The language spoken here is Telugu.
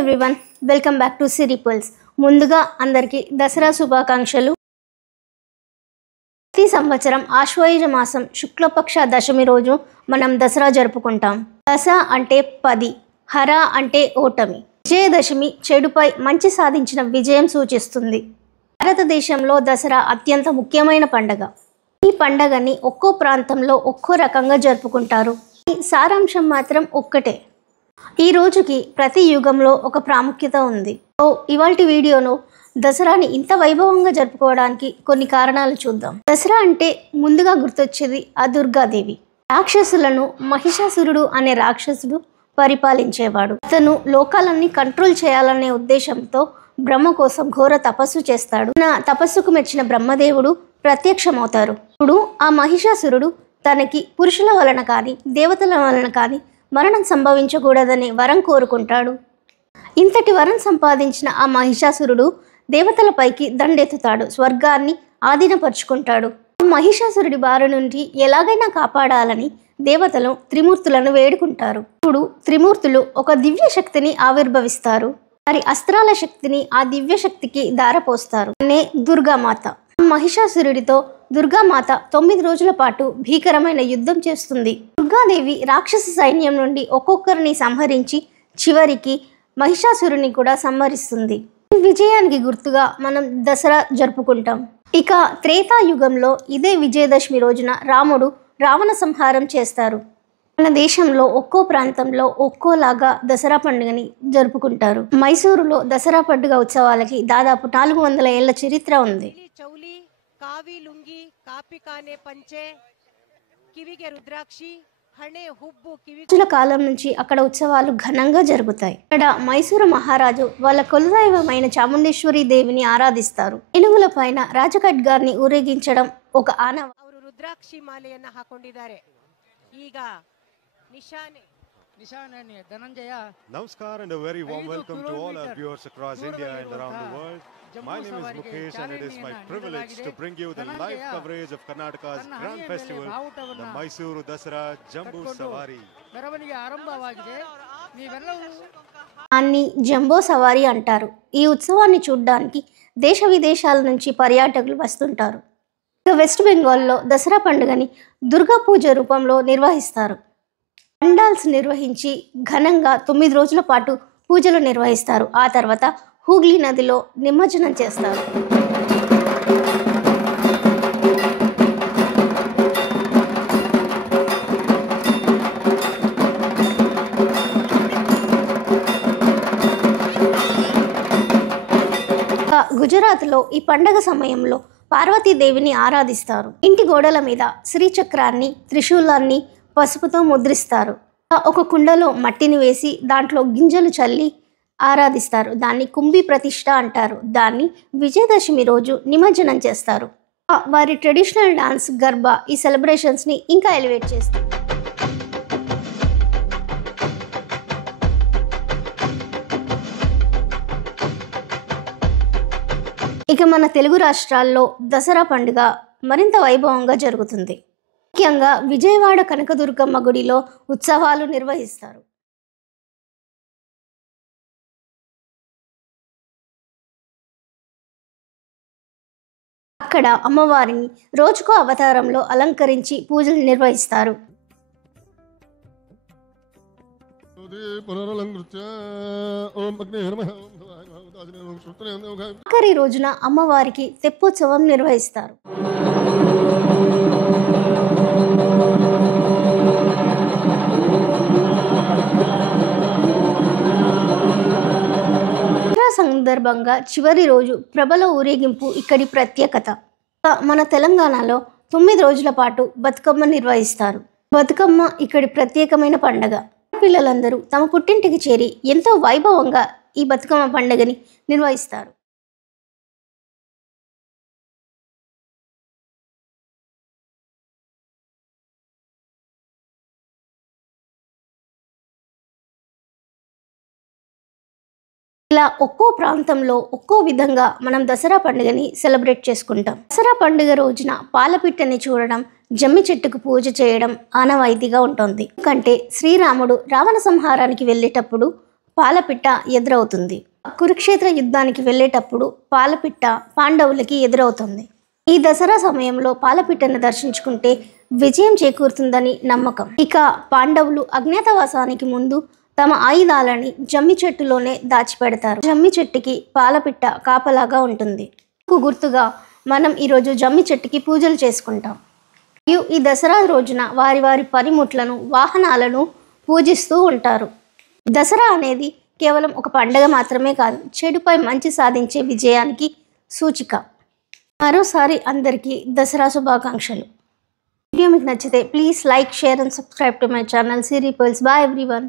Everyone, welcome back to Siri pulse. ముందుగా అందరికీ దసరా శుభాకాంక్షలు. ప్రతి సంవత్సరం ఆశ్వయుజ మాసం శుక్లపక్ష దశమి రోజు మనం దసరా జరుపుకుంటాం. దశ అంటే 10, హర అంటే ఓటమి. విజయదశమి చెడుపై మంచి సాధించిన విజయం సూచిస్తుంది. భారతదేశంలో దసరా అత్యంత ముఖ్యమైన పండగ. ఈ పండగని ఒక్కో ప్రాంతంలో ఒక్కో రకంగా జరుపుకుంటారు. ఈ సారాంశం మాత్రం ఒక్కటే. ఈ రోజుకి ప్రతి యుగంలో ఒక ప్రాముఖ్యత ఉంది. ఇవాల్టి వీడియోలో దసరాని ఇంత వైభవంగా జరుపుకోవడానికి కొన్ని కారణాలు చూద్దాం. దసరా అంటే ముందుగా గుర్తొచ్చేది ఆ దుర్గాదేవి. రాక్షసులను మహిషాసురుడు అనే రాక్షసుడు పరిపాలించేవాడు. అతను లోకాలన్నీ కంట్రోల్ చేయాలనే ఉద్దేశంతో బ్రహ్మ కోసం ఘోర తపస్సు చేస్తాడు. నా తపస్సుకు మెచ్చిన బ్రహ్మదేవుడు ప్రత్యక్షమవుతారు. ఇప్పుడు ఆ మహిషాసురుడు తనకి పురుషుల వలన కానీ దేవతల వలన కానీ మరణం సంభవించకూడదనే వరం కోరుకుంటాడు. ఇంతటి వరం సంపాదించిన ఆ మహిషాసురుడు దేవతలపైకి దండెత్తుతాడు. స్వర్గాన్ని ఆధీనపరుచుకుంటాడు. మహిషాసురుడి బారి నుండి ఎలాగైనా కాపాడాలని దేవతలు త్రిమూర్తులను వేడుకుంటారు. ఇప్పుడు త్రిమూర్తులు ఒక దివ్య శక్తిని ఆవిర్భవిస్తారు. వారి అస్త్రాల శక్తిని ఆ దివ్య శక్తికి దారపోస్తారు. అనే దుర్గామాత. మహిషాసురుడితో దుర్గామాత 9 రోజుల పాటు భీకరమైన యుద్ధం చేస్తుంది. దుర్గాదేవి రాక్షస సైన్యం నుండి ఒక్కొక్కరిని సంహరించి చివరికి మహిషాసురుని కూడా సంహరిస్తుంది. ఈ విజయానికి గుర్తుగా మనం దసరా జరుపుకుంటాం. ఇక త్రేతాయుగంలో ఇదే విజయదశమి రోజున రాముడు రావణ సంహారం చేస్తారు. మన దేశంలో ఒక్కో ప్రాంతంలో ఒక్కోలాగా దసరా పండుగని జరుపుకుంటారు. మైసూరులో దసరా పండుగ ఉత్సవాలకి దాదాపు 400 ఏళ్ల చరిత్ర ఉంది. కావి లుంగి కాపి కానే పంచే కివిగే రుద్రాక్షి హణే హుబ్బు కివి కాలం నుంచి అక్కడ ఉత్సవాలు ఘనంగా జరుగుతాయి. ఇక్కడ మైసూరు మహారాజు వాళ్ళ కులదైవమైన చాముండేశ్వరి దేవిని ఆరాధిస్తారు. ఏనుగుల పైన రాజఖడ్గాన్ని ఊరేగించడం ఒక ఆనవాయితీ. ಅವರು ರುದ್ರಾಕ್ಷಿ ಮಾಲೆಯನ್ನ ಹಾಕೊಂಡಿದ್ದಾರೆ. ಈಗ ನಿಶಾನೆ Dhananjaya. Namaskar and a very warm welcome to all our viewers across India and around the world. My name is Mukesh and it is my privilege to bring you the live coverage of Karnataka's grand festival, the Mysuru Dasara Jambu Savari. ಮೆರವಣಿಗೆ ಆರಂಭವಾಗಿದೆ. ನೀವೆಲ್ಲರೂ దాన్ని జంబో సవారీ అంటారు. ఈ ఉత్సవాన్ని చూడడానికి దేశ విదేశాల నుంచి పర్యాటకులు వస్తుంటారు. ఇక వెస్ట్ బెంగాల్లో దసరా పండుగని దుర్గా పూజ రూపంలో నిర్వహిస్తారు. పండాల్స్ నిర్వహించి ఘనంగా 9 రోజుల పాటు పూజలు నిర్వహిస్తారు. ఆ తర్వాత హూగ్లీ నదిలో నిమజ్జనం చేస్తారు. గుజరాత్లో ఈ పండగ సమయంలో పార్వతీదేవిని ఆరాధిస్తారు. ఇంటి గోడల మీద శ్రీచక్రాన్ని త్రిశూలాన్ని పసుపుతో ముద్రిస్తారు. ఒక కుండలో మట్టిని వేసి దాంట్లో గింజలు చల్లి ఆరాధిస్తారు. దాన్ని కుంభి ప్రతిష్ఠ అంటారు. దాన్ని విజయదశమి రోజు నిమజ్జనం చేస్తారు. వారి ట్రెడిషనల్ డాన్స్ గర్బా ఈ సెలబ్రేషన్స్ని ఇంకా ఎలివేట్ చేస్తారు. ఇక మన తెలుగు రాష్ట్రాల్లో దసరా పండుగ మరింత వైభవంగా జరుగుతుంది. ముఖ్యంగా విజయవాడ కనకదుర్గమ్మ గుడిలో ఉత్సవాలు నిర్వహిస్తారు. అక్కడ అమ్మవారిని రోజుకో అవతారంలో అలంకరించి పూజలు నిర్వహిస్తారు. ఆఖరి రోజున అమ్మవారికి తెప్పోత్సవం నిర్వహిస్తారు. సందర్భంగా చివరి రోజు ప్రబల ఊరేగింపు ఇక్కడి ప్రత్యేకత. మన తెలంగాణలో 9 రోజుల పాటు బతుకమ్మ నిర్వహిస్తారు. బతుకమ్మ ఇక్కడి ప్రత్యేకమైన పండగ. పిల్లలందరూ తమ పుట్టింటికి చేరి ఎంతో వైభవంగా ఈ బతుకమ్మ పండుగని నిర్వహిస్తారు. ఇలా ఒక్కో ప్రాంతంలో ఒక్కో విధంగా మనం దసరా పండుగని సెలబ్రేట్ చేసుకుంటాం. దసరా పండుగ రోజున పాలపిట్టని చూడడం, జమ్మి చెట్టుకు పూజ చేయడం ఆనవాయితీగా ఉంటుంది. ఎందుకంటే శ్రీరాముడు రావణ సంహారానికి వెళ్ళేటప్పుడు పాలపిట్ట ఎదురవుతుంది. కురుక్షేత్ర యుద్ధానికి వెళ్ళేటప్పుడు పాలపిట్ట పాండవులకి ఎదురవుతుంది. ఈ దసరా సమయంలో పాలపిట్టను దర్శించుకుంటే విజయం చేకూరుతుందని నమ్మకం. ఇక పాండవులు అజ్ఞాతవాసానికి ముందు తమ ఆయుధాలని జమ్మి చెట్టులోనే దాచిపెడతారు. జమ్మి చెట్టుకి పాలపిట్ట కాపలాగా ఉంటుంది. గుర్తుగా మనం ఈరోజు జమ్మి చెట్టుకి పూజలు చేసుకుంటాం. మరియు ఈ దసరా రోజున వారి వారి పనిముట్లను, వాహనాలను పూజిస్తూ ఉంటారు. దసరా అనేది కేవలం ఒక పండగ మాత్రమే కాదు, చెడుపై మంచి సాధించే విజయానికి సూచిక. మరోసారి అందరికీ దసరా శుభాకాంక్షలు. వీడియో మీకు నచ్చితే please like, share and subscribe to my channel Siri pearls. Bye everyone.